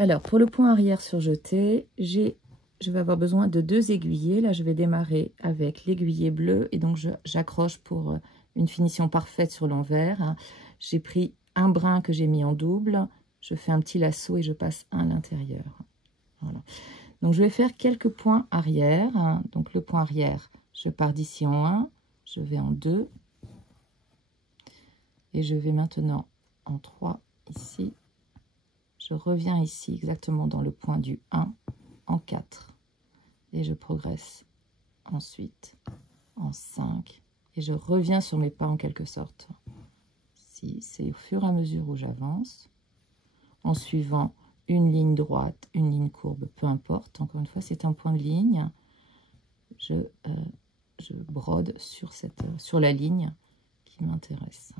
Alors, pour le point arrière surjeté, je vais avoir besoin de 2 aiguillés. Là, je vais démarrer avec l'aiguillet bleu et donc j'accroche pour une finition parfaite sur l'envers. J'ai pris un brin que j'ai mis en double. Je fais un petit lasso et je passe à l'intérieur. Voilà. Donc, je vais faire quelques points arrière. Donc, le point arrière, je pars d'ici en 1, je vais en 2 et je vais maintenant en 3 ici. Je reviens ici exactement dans le point du 1 en 4 et je progresse ensuite en 5 et je reviens sur mes pas en quelque sorte. Si c'est au fur et à mesure où j'avance, en suivant une ligne droite, une ligne courbe, peu importe, encore une fois c'est un point de ligne, je brode sur la ligne qui m'intéresse.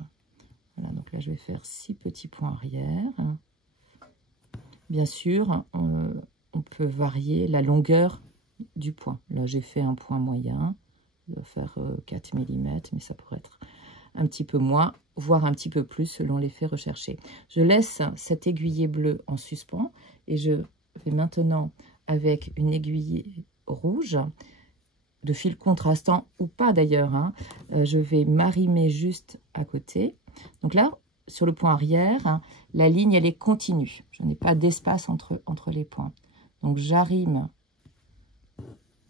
Voilà, donc là je vais faire 6 petits points arrière. Bien sûr, on peut varier la longueur du point. Là, j'ai fait un point moyen, je vais faire 4 mm, mais ça pourrait être un petit peu moins, voire un petit peu plus selon l'effet recherché. Je laisse cet aiguillet bleu en suspens et je vais maintenant, avec une aiguille rouge, de fil contrastant ou pas d'ailleurs, hein, je vais m'arrimer juste à côté. Donc là, sur le point arrière, hein, la ligne, elle est continue. Je n'ai pas d'espace entre les points. Donc, j'arrime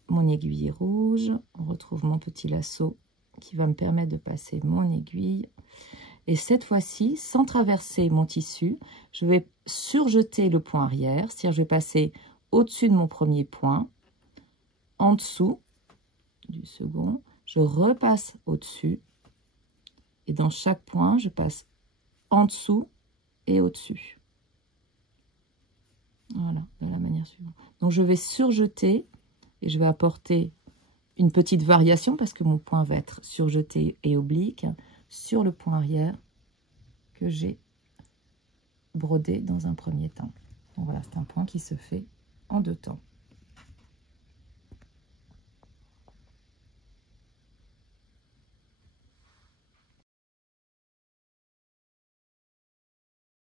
mon aiguille rouge. On retrouve mon petit lasso qui va me permettre de passer mon aiguille. Et cette fois-ci, sans traverser mon tissu, je vais surjeter le point arrière. C'est-à-dire, je vais passer au-dessus de mon premier point, en dessous du second. Je repasse au-dessus. Et dans chaque point, je passe en dessous et au-dessus. Voilà, de la manière suivante. Donc, je vais surjeter et je vais apporter une petite variation parce que mon point va être surjeté et oblique sur le point arrière que j'ai brodé dans un premier temps. Donc, voilà, c'est un point qui se fait en 2 temps.